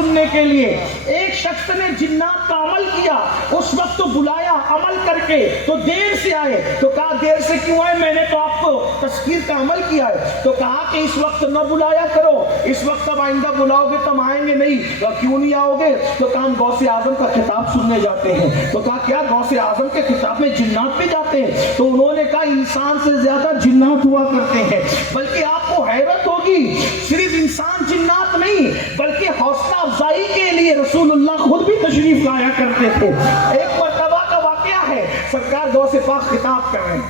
سننے کے لیے. ایک شخص نے جنات کا عمل کیا, اس وقت تو بلایا عمل کر کے, تو دیر سے آئے, تو کہا دیر سے کیوں آئے, میں نے تو آپ کو تذکیر کا عمل کیا ہے. تو کہا کہ اس وقت نہ بلایا کرو, اس وقت اب آئندہ بلاؤ گے تم آئیں گے نہیں. کیوں نہیں آؤ گے؟ تو کہا ہم غوث اعظم کا خطاب سننے جاتے ہیں. تو کہا کیا غوث اعظم کے خطاب میں جنات بھی جاتے ہیں؟ تو انہوں نے کہا انسان سے زیادہ جنات ہوا کرتے ہیں. بلکہ آپ کو حیرت ہوگی, صرف انسان جنات نہیں بلکہ حوصلہ افزائی کے لیے رسول اللہ خود بھی تشریف لایا کرتے تھے. ایک مرتبہ کا واقعہ ہے, سرکار غوث پاک خطاب کر رہے ہیں,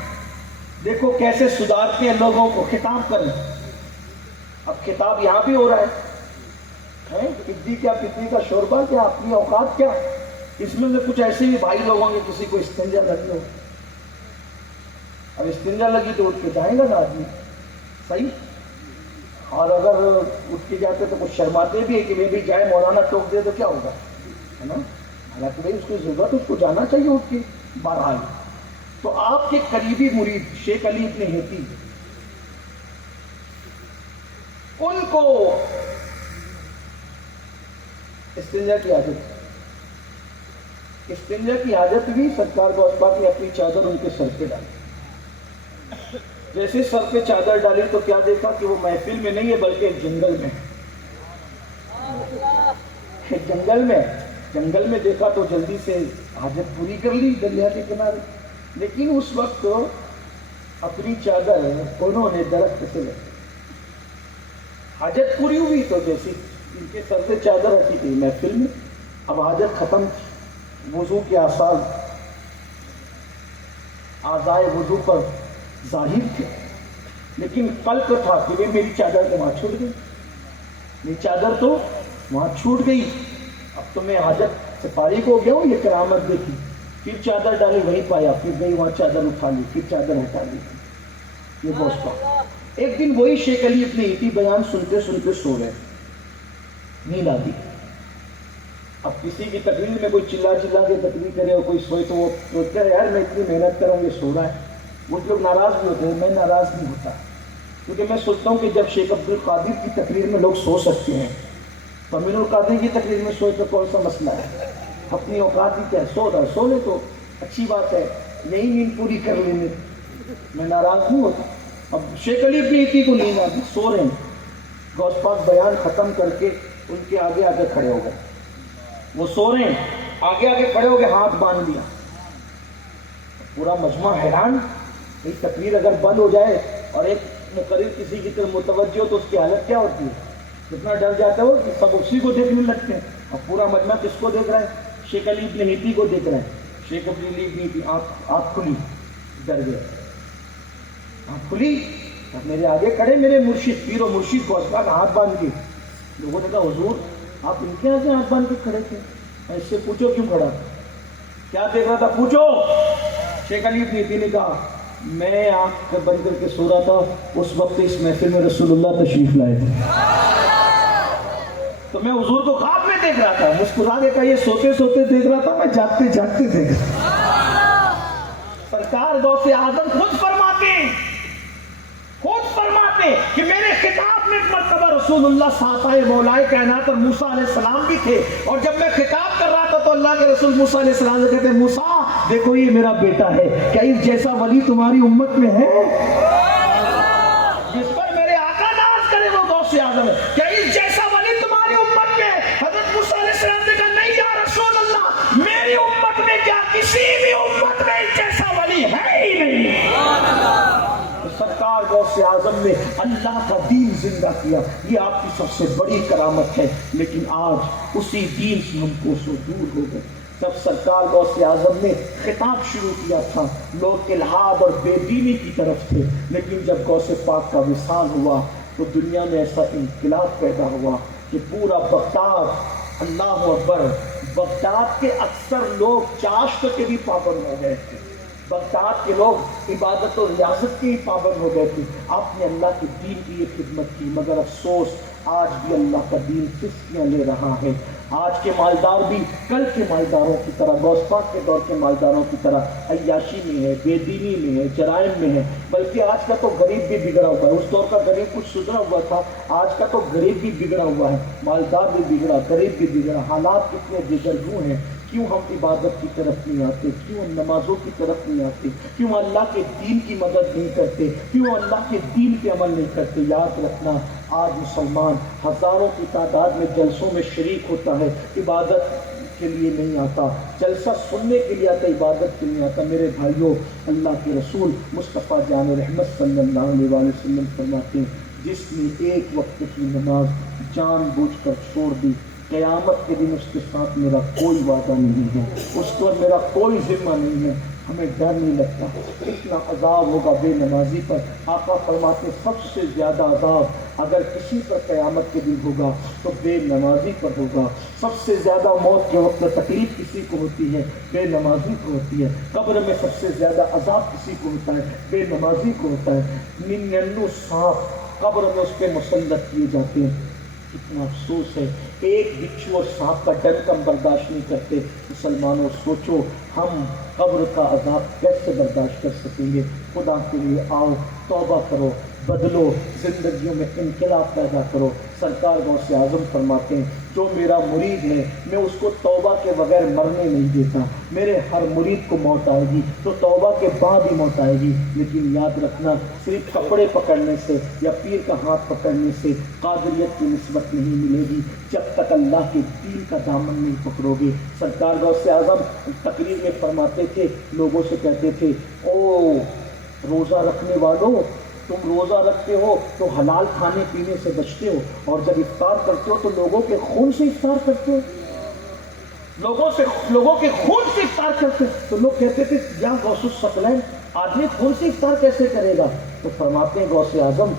دیکھو کیسے سدھارتے ہیں لوگوں کو, خطاب کریں. اب خطاب یہاں بھی ہو رہا ہے, ادی کیا پتنی کا شوربہ کیا, اپنی اوقات کیا. اس میں سے کچھ ایسے بھی بھائی لوگ ہوں گے کسی کو استنجا لگی ہو, اب استنجا لگی تو اٹھ کے جائے گا نا آدمی, صحیح. اور اگر اٹھ کے جاتے تو کچھ شرماتے بھی ہے کہ وہ بھی جائے, مولانا ٹوک دے تو کیا ہوگا, ہے نا. حالانکہ بھائی اس کی ضرورت, اس کو جانا چاہیے اٹھ کے. بہرحال تو آپ کے قریبی مرید شیخ علی ابن ہیتی, ان کو استنجا کی عادت, استنجا کی عادت بھی سرکار غوث پاک نے اپنی چادر ان کے سر پہ ڈالی. جیسے سر پہ چادر ڈالی تو کیا دیکھا کہ وہ محفل میں نہیں ہے بلکہ ایک جنگل میں. جنگل میں دیکھا تو جلدی سے حاجت پوری کر لی دریا کے کنارے. لیکن اس وقت اپنی چادر انہوں نے درخت سے لگی. حاجت پوری ہوئی تو جیسے ان کے سر سے چادر ہٹی گئی محفل میں, اب حاجت ختم تھی. وضو کے آثار اعضائے وضو پر ظاہر تھے, لیکن قلق تھا کہ میری چادر تو وہاں چھوٹ گئی, میری چادر تو وہاں چھوٹ گئی. اب تو میں حاجت سے فارغ ہو گیا ہوں, یہ کرامت دیکھی. پھر چادر ڈالی وہیں پایا, پھر گئی وہاں چادر اٹھا لی, پھر چادر ہٹا لی. یہ غوث پاک. ایک دن وہی شیخ علی ابن ہیتی بیان سنتے سنتے سو گئے, نیند آ گئی. اب کسی کی تقریر میں کوئی چلا کے تقریر کرے اور کوئی سوئے تو وہ سوچتے ہیں یار میں اتنی محنت کروں, یہ سو رہا ہے. کچھ لوگ ناراض بھی ہوتے ہیں, میں ناراض نہیں ہوتا, کیونکہ میں سوچتا ہوں کہ جب شیخ عبد القادر کی تقریر میں لوگ سو سکتے ہیں, تو امین القادر کی تقریر میں سوئے تو کون سا مسئلہ ہے. اپنی اوقات ہی کیا, سو رہا سو لے تو اچھی بات ہے, یہی نیند پوری کر لینے, میں ناراض نہیں ہوتا. اب شیخ علی ابن ہیتی کو نیند آ گئی, سو رہے ہیں. غوث پاک بیان ختم کر کے ان کے آگے آگے کھڑے ہو گئے. وہ سو رہے ہیں, آگے آگے کھڑے ہو گئے, ہاتھ باندھ دیا. پورا مجمع حیران, ایک تقریر اگر بند ہو جائے اور ایک مقرر کسی کی طرف متوجہ ہو تو اس کی حالت کیا ہوتی ہے, کتنا ڈر جاتا ہو کہ سب اسی کو دیکھنے لگتے ہیں. اور پورا مجمع کس کو دیکھ رہا ہے, شیخ علی ابن ہیتی کو دیکھ رہے ہیں. شیخ علی ابن ہیتی آنکھ کھلی, ڈر گئے, آنکھ کھلی. اب میرے آگے کھڑے میرے مرشد, پیر و مرشد غوث پاک ہاتھ باندھ کے. لوگوں نے کہا حضور آپ ان کے آگے ہاتھ باندھ کے کھڑے تھے, اس سے پوچھو کیوں کھڑا تھا, کیا دیکھ رہا تھا, پوچھو. شیخ علی ابن ہیتی نے کہا میں آنکھ بند کر کے سو رہا تھا, اس وقت اس محفل میں رسول اللہ تشریف لائے تھے, تو میں حضور کو خواب میں دیکھ رہا تھا. مسکرا دے کہا یہ سوتے سوتے دیکھ رہا تھا, میں جاگتے جاگتے دیکھ رہا تھا. سرکار غوث اعظم خود فرماتے کہ میرے خطاب میں ایک مرتبہ رسول اللہ ساتھ مولائے کائنات اور موسیٰ علیہ السلام بھی تھے, اور جب میں خطاب کر رہا تھا تو اللہ کے رسول موسیٰ علیہ السلام سے کہتے ہیں موسیٰ دیکھو یہ میرا بیٹا ہے, کیا اس جیسا ولی تمہاری امت میں ہے؟ جس پر میرے آقا ناز کرے وہ غوث اعظم ہے. کیا اس جیسا ولی تمہاری امت میں ہے؟ حضرت موسیٰ علیہ السلام نے کہا نہیں یا رسول اللہ, میری امت میں کیا کسی بھی امت میں اس جیسا ولی ہے ہی نہیں. سرکار غوث اعظم نے اللہ کا دین زندہ کیا, یہ آپ کی سب سے بڑی کرامت ہے. لیکن آج اسی دین سے ہم کو سو دور ہو گئے. جب سرکار غوث اعظم نے خطاب شروع کیا تھا لوگ الحاد اور بے دینی کی طرف تھے, لیکن جب غوث پاک کا وصال ہوا تو دنیا میں ایسا انقلاب پیدا ہوا کہ پورا بغداد, اللہ اکبر, بغداد کے اکثر لوگ چاشت کے بھی پابند ہو گئے تھے. بغداد کے لوگ عبادت و ریاضت کے ہی پابند ہو گئے تھے. آپ نے اللہ کے دین کی یہ خدمت کی, مگر افسوس آج بھی اللہ کا دین سستیاں لے رہا ہے. آج کے مالدار بھی کل کے مالداروں کی طرح، غوث پاک کے دور کے مالداروں کی طرح عیاشی میں ہے، بے دینی میں ہے، جرائم میں ہے. بلکہ آج کا تو غریب بھی بگڑا ہوا ہے. اس دور کا غریب کچھ سدھرا ہوا تھا، آج کا تو غریب بھی بگڑا ہوا ہے. مالدار بھی بگڑا، غریب بھی بگڑا. حالات کتنے دیگرگوں ہیں. کیوں ہم عبادت کی طرف نہیں آتے؟ کیوں ہم نمازوں کی طرف نہیں آتے؟ کیوں اللہ کے دین کی مدد نہیں کرتے؟ کیوں اللہ کے دین پہ عمل نہیں کرتے؟ یاد رکھنا، آج مسلمان ہزاروں کی تعداد میں جلسوں میں شریک ہوتا ہے، عبادت کے لیے نہیں آتا. جلسہ سننے کے لیے آتا، عبادت کے لیے آتا. میرے بھائیوں، اللہ کے رسول مصطفیٰ جان رحمت صلی اللہ علیہ وسلم فرماتے ہیں، جس نے ایک وقت کی نماز جان بوجھ کر چھوڑ دی، قیامت کے دن اس کے ساتھ میرا کوئی وعدہ نہیں ہے، اس پر میرا کوئی ذمہ نہیں ہے. ہمیں ڈر نہیں لگتا. اتنا عذاب ہوگا بے نمازی پر. آقا فرماتے سب سے زیادہ عذاب اگر کسی پر قیامت کے دن ہوگا تو بے نمازی پر ہوگا. سب سے زیادہ موت کے وقت تکلیف کسی کو ہوتی ہے؟ بے نمازی کو ہوتی ہے. قبر میں سب سے زیادہ عذاب کسی کو ہوتا ہے؟ بے نمازی کو ہوتا ہے. 99 سانپ قبر میں اس پہ مسلط کیے جاتے ہیں. کتنا افسوس ہے، ایک بچھو اور سانپ کا ڈنک ہم برداشت نہیں کرتے. مسلمانوں سوچو ہم قبر کا عذاب کیسے برداشت کر سکیں گے؟ خدا کے لیے آؤ، توبہ کرو، بدلو، زندگیوں میں انقلاب پیدا کرو. سرکار غوث اعظم فرماتے ہیں جو میرا مرید ہے میں اس کو توبہ کے بغیر مرنے نہیں دیتا. میرے ہر مرید کو موت آئے گی تو توبہ کے بعد ہی موت آئے گی. لیکن یاد رکھنا، صرف کپڑے پکڑنے سے یا پیر کا ہاتھ پکڑنے سے قادریت کی نسبت نہیں ملے گی جب تک اللہ کے دین کا دامن نہیں پکڑو گے. سرکار غوث اعظم تقریر میں فرماتے تھے، لوگوں سے کہتے تھے، او روزہ رکھنے والوں، تم روزہ رکھتے ہو تو حلال کھانے پینے سے بچتے ہو، اور جب افطار کرتے ہو تو لوگوں کے خون سے افطار کرتے ہو، لوگوں کے خون سے افطار کرتے ہو. تو لوگ کہتے تھے یا غوث الثقلین، آدمی خون سے افطار کیسے کرے گا؟ تو فرماتے ہیں غوث اعظم،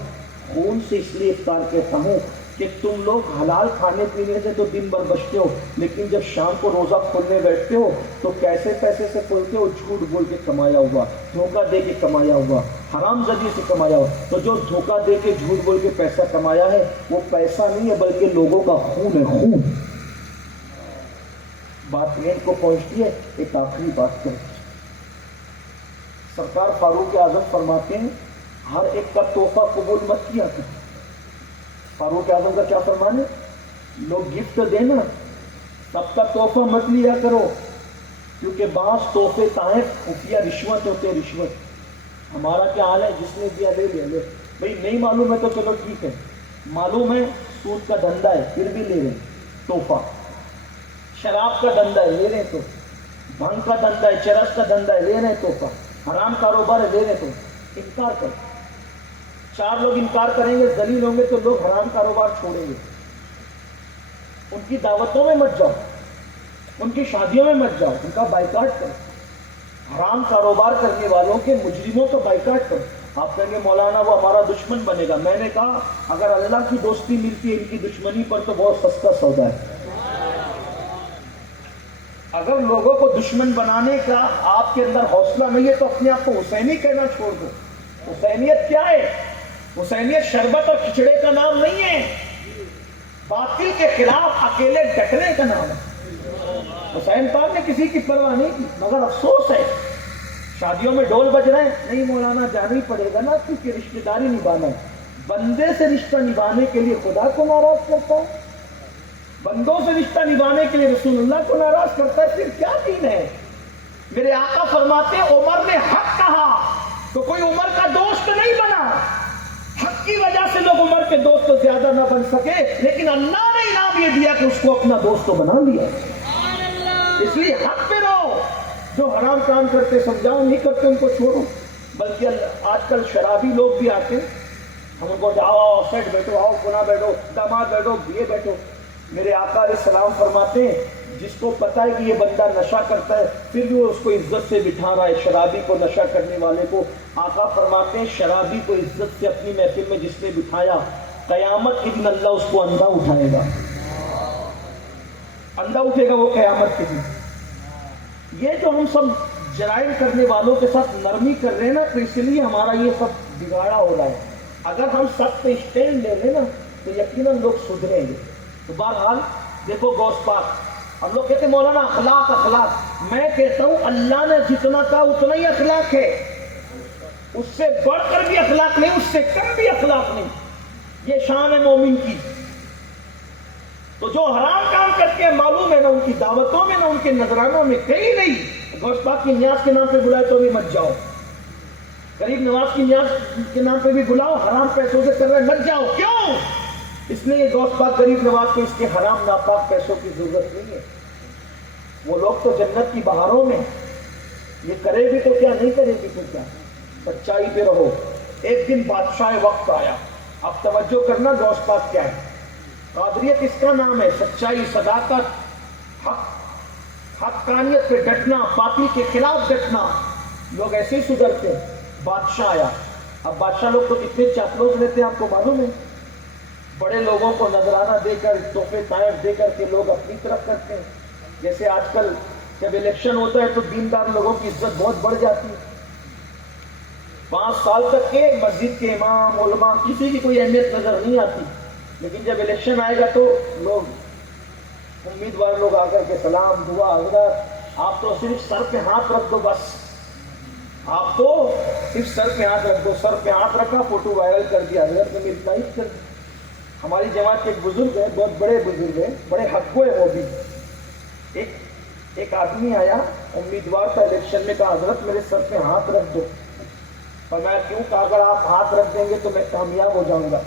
خون سے اس لیے افطار کہتا ہوں کہ تم لوگ حلال کھانے پینے سے تو دن بھر بچتے ہو، لیکن جب شام کو روزہ کھولنے بیٹھتے ہو تو کیسے پیسے سے کھولتے ہو؟ جھوٹ بول کے کمایا ہوا، دھوکہ دے کے کمایا ہوا، حرام زدی سے کمایا ہوا. تو جو دھوکہ دے کے جھوٹ بول کے پیسہ کمایا ہے وہ پیسہ نہیں ہے بلکہ لوگوں کا خون ہے، خون. بات اینڈ کو پہنچتی ہے. ایک آخری بات کریں، سرکار فاروق اعظم فرماتے ہیں ہر ایک کا تحفہ قبول مت کیا کرو. فاروق اعظم کا کیا فرمانے؟ لوگ گفٹ دینا، سب کا تحفہ مت لیا کرو، کیونکہ بعض تحفے تحائف خفیہ رشوت ہوتے ہیں. رشوت ہمارا کیا حال ہے؟ جس نے دیا لے لیا، لے بھائی نہیں معلوم ہے تو چلو ٹھیک ہے، معلوم ہے سود کا دھندا ہے پھر بھی لے رہے تحفہ، شراب کا دھندا ہے لے رہے تو، بھنگ کا دھندا ہے، چرس کا دھندا ہے لے رہے تحفہ، حرام کاروبار ہے لے رہے تو. انکار کر، 4 لوگ انکار کریں گے، ذلیل ہوں گے تو لوگ حرام کاروبار چھوڑیں گے. ان کی دعوتوں میں مت جاؤ، ان کی شادیوں میں مت جاؤ، ان کا بائیکاٹ کرو. حرام کاروبار کرنے والوں کے، مجرموں کا بائیکاٹ کرو. آپ کہیں گے مولانا وہ ہمارا دشمن بنے گا. میں نے کہا اگر اللہ کی دوستی ملتی ہے ان کی دشمنی پر تو بہت سستا سودا ہے. اگر لوگوں کو دشمن بنانے کا آپ کے اندر حوصلہ نہیں ہے تو اپنے آپ کو حسینی کہنا چھوڑ دو. حسینیت کیا ہے؟ حسینیت شربت اور کھچڑے کا نام نہیں ہے، باطل کے خلاف اکیلے ڈٹنے کا نام ہے. حسین پاک نے کسی کی پرواہ نہیں کی، مگر افسوس ہے شادیوں میں ڈھول بج رہے ہیں، نہیں مولانا جانا ہی پڑے گا نا کیونکہ رشتہ داری نبھانا ہے. بندے سے رشتہ نبھانے کے لیے خدا کو ناراض کرتا ہے، بندوں سے رشتہ نبھانے کے لیے رسول اللہ کو ناراض کرتا ہے، پھر کیا دین ہے؟ میرے آقا فرماتے ہیں عمر نے حق کہا تو کوئی عمر کا دوست نہیں بنا. حق کی وجہ سے لوگ عمر کے دوست تو زیادہ نہ بن سکے، لیکن اللہ نے انعام یہ دیا کہ اس کو اپنا دوست تو بنا لیا. اس لیے حق پہ رہو. جو حرام کام کرتے سمجھاؤ، نہیں کرتے ان کو چھوڑو. بلکہ آج کل شرابی لوگ بھی آتے ہیں، ہم ان کو جاؤ سیٹ بیٹھو، آؤ پناہ بیٹھو، داماد بیٹھو، یہ بیٹھو. میرے آقا علیہ السلام فرماتے ہیں جس کو پتا ہے کہ یہ بندہ نشہ کرتا ہے پھر بھی وہ اس کو عزت سے بٹھا رہا ہے، شرابی کو، نشہ کرنے والے کو. آقا فرماتے ہیں شرابی کو عزت سے اپنی محفل میں جس نے بٹھایا، قیامت کے دن اللہ اس کو اندھا اٹھائے گا. اندھا اٹھے گا وہ قیامت کے دن. یہ جو ہم سب جرائم کرنے والوں کے ساتھ نرمی کر رہے ہیں نا، تو اس لیے ہمارا یہ سب بگاڑا ہو رہا ہے. اگر ہم سب پہ اسٹینڈ لے لیں نا تو یقیناً لوگ سدھریں گے. تو بہرحال دیکھو غوث پاک. ہم لوگ کہتے ہیں مولانا اخلاق اخلاق. میں کہتا ہوں اللہ نے جتنا کہا اتنا ہی اخلاق ہے. اس سے بڑھ کر بھی اخلاق نہیں, اس سے کم بھی اخلاق نہیں. یہ شان ہے مومن کی. تو جو حرام کام کرتے ہیں معلوم ہے نہ ان کی دعوتوں میں نہ ان کے نذرانوں میں, کہیں نہیں. غوث پاک کی نیاز کے نام پہ بلائے تو بھی مت جاؤ. غریب نواز کی نیاز کے نام پہ بھی بلاؤ, حرام پیسوں سے کر رہے مت جاؤ. کیوں؟ اس لیے غوث پاک غریب نواز کو اس کے حرام ناپاک پیسوں کی ضرورت نہیں ہے. وہ لوگ تو جنت کی بہاروں میں. یہ کرے بھی تو کیا, نہیں کرے بھی تو کیا. سچائی پہ رہو. ایک دن بادشاہ وقت آیا. اب توجہ کرنا غوث پاک کیا ہے. قادریت اس کا نام ہے, سچائی, صداقت, حقانیت پہ ڈٹنا, باطل کے خلاف ڈٹنا. لوگ ایسے ہی سدھرتے. بادشاہ آیا. اب بادشاہ لوگ تو کتنے چاپلوس رہتے ہیں آپ کو معلوم ہے. بڑے لوگوں کو نذرانہ دے کر, تحفے تحائف دے کر کے لوگ اپنی طرف کرتے ہیں. جیسے آج کل جب الیکشن ہوتا ہے تو دیندار لوگوں کی عزت بہت بڑھ جاتی ہے. 5 سال تک کے مسجد کے امام, علماء, کسی کی کوئی اہمیت نظر نہیں آتی. لیکن جب الیکشن آئے گا تو لوگ, امیدوار لوگ آ کر کے سلام, دعا, حضرت آپ تو صرف سر پہ ہاتھ رکھ دو بس. آپ تو صرف سر پہ ہاتھ رکھ دو. سر پہ ہاتھ رکھا, فوٹو وائرل کر دیا, حضرت نے میری تعریف کر دی. ہماری جماعت کے ایک بزرگ ہیں, بہت بڑے بزرگ ہیں, بڑے حق کو ہے وہ بھی. ایک آدمی آیا, امیدوار تھا الیکشن میں, کہا حضرت میرے سر پہ ہاتھ رکھ دو. فرمایا کیوں؟ کہا اگر آپ ہاتھ رکھ دیں گے تو میں کامیاب ہو جاؤں گا.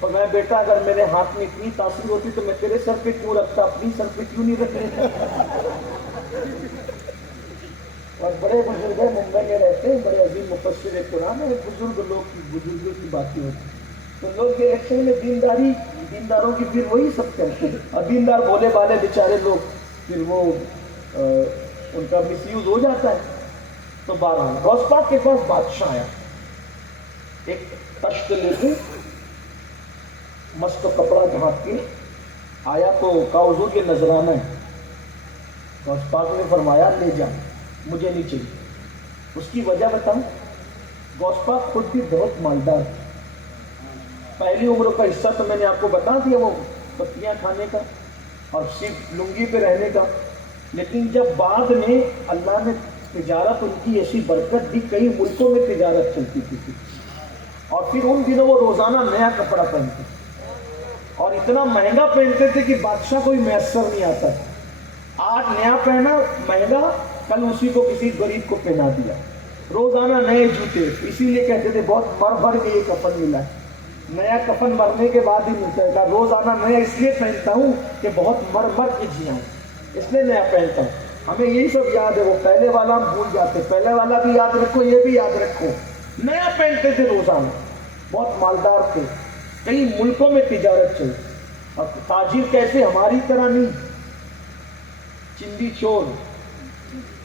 فرمایا بیٹا اگر میرے ہاتھ میں اتنی تاثیر ہوتی تو میں تیرے سر پہ کیوں رکھتا, اپنی سر پہ کیوں نہیں رکھ لیتا. اور بڑے بزرگ ہیں, ممبئی میں رہتے ہیں, بڑے عظیم مفسر قرآن ہیں. بزرگ لوگ کی, بزرگوں کی باتیں ہوتی ہیں. تو لوگ کے الیکشن میں دینداروں کی پھر وہی سب کرتے ہیں. اور دیندار بولے والے بیچارے لوگ پھر وہ ان کا مس یوز ہو جاتا ہے. تو بہرحال غوث پاک کے پاس بادشاہ آیا, ایک تشت لے کے, مست کپڑا ڈھانپ کے آیا. تو کہا حضور یہ نذرانہ ہے. غوث پاک نے فرمایا لے جا, مجھے نہیں چاہیے. اس کی وجہ بتاؤں. غوث پاک خود بھی بہت مالدار. پہلی عمر کا حصہ تو میں نے آپ کو بتا دیا, وہ پتیاں کھانے کا اور صرف لنگی پہ رہنے کا. لیکن جب بعد میں اللہ نے تجارت ان کی ایسی برکت دی, کئی ملکوں میں تجارت چلتی تھی, اور پھر ان دنوں وہ روزانہ نیا کپڑا پہنتے, اور اتنا مہنگا پہنتے تھے کہ بادشاہ کوئی میسر نہیں آتا. آج نیا پہنا مہنگا, کل اسی کو کسی غریب کو پہنا دیا. روزانہ نئے جوتے, اسی لیے کہتے تھے بہت مر بھر کے یہ کفن ملا ہے. نیا کفن مرنے کے بعد ہی ملتا ہے. روزانہ نیا اس لیے پہنتا ہوں کہ بہت مر بھر کے جیا ہوں, اس لیے نیا پہنتا ہوں. ہمیں یہی سب یاد ہے. وہ پہلے والا ہم بھول جاتے. پہلے والا بھی یاد رکھو, یہ بھی یاد رکھو. نیا پہنتے تھے روزانہ, بہت مالدار تھے, کئی ملکوں میں تجارت چلی. اور تاجر کیسے, ہماری طرح نہیں چندی چور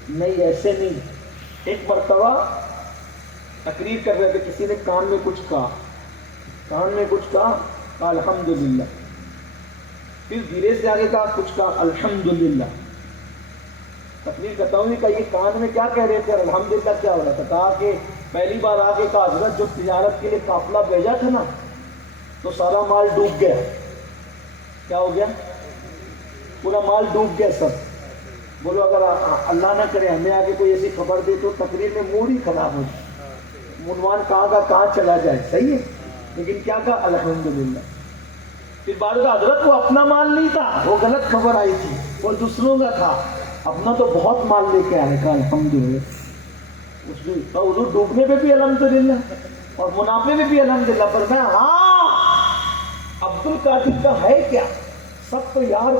نہیں, ایسے نہیں. ایک مرتبہ تقریر کر رہے تھے, کسی نے کان میں کچھ کہا, الحمدللہ. پھر دھیرے سے آگے کہا, کچھ کہا الحمدللہ. تقریر کرتا ہوں کہ یہ کان میں کیا کہہ رہے تھے, الحمدللہ کیا ہو رہا تھا. کہا کہ پہلی بار آگے کہا حضرت جو تجارت کے لیے قافلہ بھیجا تھا نا, تو سارا مال ڈوب گیا. کیا ہو گیا؟ پورا مال ڈوب گیا سب. بولو اگر اللہ نہ کرے ہمیں آگے کوئی ایسی خبر دے تو تقریر میں موڈ ہی خراب ہو جائے, عنوان کہاں کا کہاں چلا جائے. صحیح ہے, لیکن کیا کہا الحمدللہ. پھر بعد کا حضرت وہ اپنا مال نہیں تھا, وہ غلط خبر آئی تھی, وہ دوسروں کا تھا. اپنا تو بہت مال لے کے آئے, کہا الحمدللہ. حضور ڈوبنے پہ بھی الحمدللہ اور منافع میں بھی الحمدللہ. پر میں ہاں عبد القادر کا ہے کیا, سب تو یار